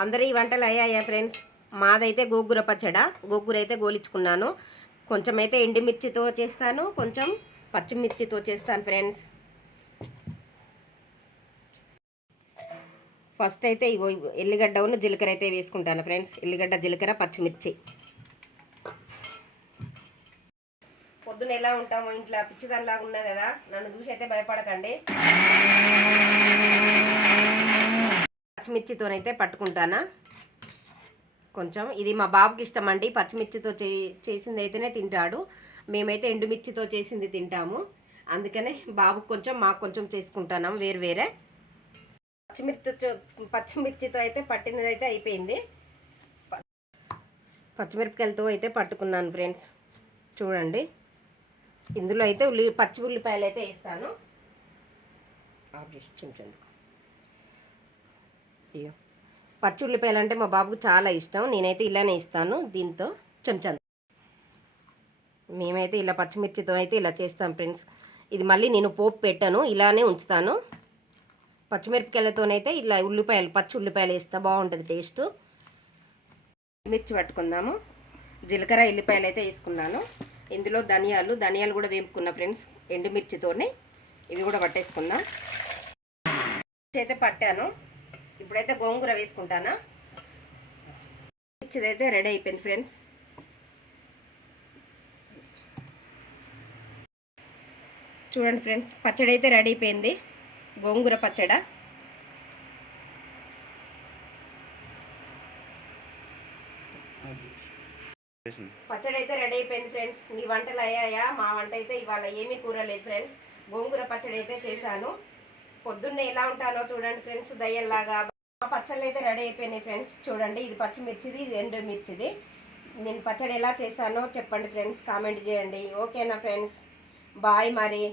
అందరూ ఈ వంటలు అయ్యాయా ఫ్రెండ్స్? మాదైతే గోంగూర పచ్చడ. గోంగూర అయితే గోలించుకున్నాను. కొంచెం అయితే ఎండుమిర్చితో చేస్తాను, కొంచెం పచ్చిమిర్చితో చేస్తాను ఫ్రెండ్స్. ఫస్ట్ అయితే ఇగో ఎల్లిగడ్డను జీలకర్ర అయితే వేసుకుంటాను ఫ్రెండ్స్. ఎల్లిగడ్డ, జీలకర్ర, పచ్చిమిర్చి. పొద్దున ఎలా ఉంటామో ఇంట్లో పిచ్చిదానిలాగా ఉన్నా కదా, నన్ను చూసి అయితే భయపడకండి. పచ్చిమిర్చితోనైతే పట్టుకుంటానా కొంచెం. ఇది మా బాబుకి ఇష్టం అండి, పచ్చిమిర్చితో చేసింది అయితేనే తింటాడు. మేమైతే ఎండుమిర్చితో చేసింది తింటాము. అందుకనే బాబుకి కొంచెం, మాకు కొంచెం చేసుకుంటాను వేరు వేరే. పచ్చిమిర్చితో అయితే పట్టినది అయితే అయిపోయింది. పచ్చిమిరపకాయలతో అయితే పట్టుకున్నాను ఫ్రెండ్స్. చూడండి, ఇందులో అయితే పచ్చి ఉల్లిపాయలు అయితే వేస్తాను. ఇయ్యో, పచ్చి ఉల్లిపాయలు అంటే మా బాబుకు చాలా ఇష్టం. నేనైతే ఇలానే ఇస్తాను. దీంతో చెంచా మేమైతే ఇలా పచ్చిమిర్చితో అయితే ఇలా చేస్తాం ఫ్రెండ్స్. ఇది మళ్ళీ నేను పోపు పెట్టాను, ఇలానే ఉంచుతాను. పచ్చిమిరపకాయలతోనైతే ఇలా ఉల్లిపాయలు, పచ్చి ఉల్లిపాయలు వేస్తా, బాగుంటుంది టేస్ట్. మిర్చి పట్టుకుందాము. జీలకర్ర, ఎల్లిపాయలు అయితే వేసుకున్నాను. ఇందులో ధనియాలు కూడా వేపుకున్నా ఫ్రెండ్స్. ఎండుమిర్చితోనే ఇవి కూడా పట్టేసుకున్నా. అయితే పట్టాను. ఇప్పుడైతే గోంగూర వేసుకుంటానా. మిర్చిదైతే రెడీ అయిపోయింది ఫ్రెండ్స్. చూడండి ఫ్రెండ్స్, పచ్చడి అయితే రెడీ అయిపోయింది. గోంగూర పచ్చడ. పచ్చడి అయితే రెడీ అయిపోయింది ఫ్రెండ్స్. మీ వంటలు అయ్యాయా? మా వంట అయితే ఇవాళ ఏమీ కూర లేదు ఫ్రెండ్స్. గోంగూర పచ్చడి అయితే చేశాను. పొద్దున్నే ఎలా ఉంటానో చూడండి ఫ్రెండ్స్, దయ్యంలాగా. పచ్చళ్ళు అయితే రెడీ అయిపోయినాయి ఫ్రెండ్స్. చూడండి, ఇది పచ్చిమిర్చిది, ఇది ఎండుమిర్చిది. నేను పచ్చడి ఎలా చేశానో చెప్పండి ఫ్రెండ్స్, కామెంట్ చేయండి. ఓకేనా ఫ్రెండ్స్? బాయ్ మరి.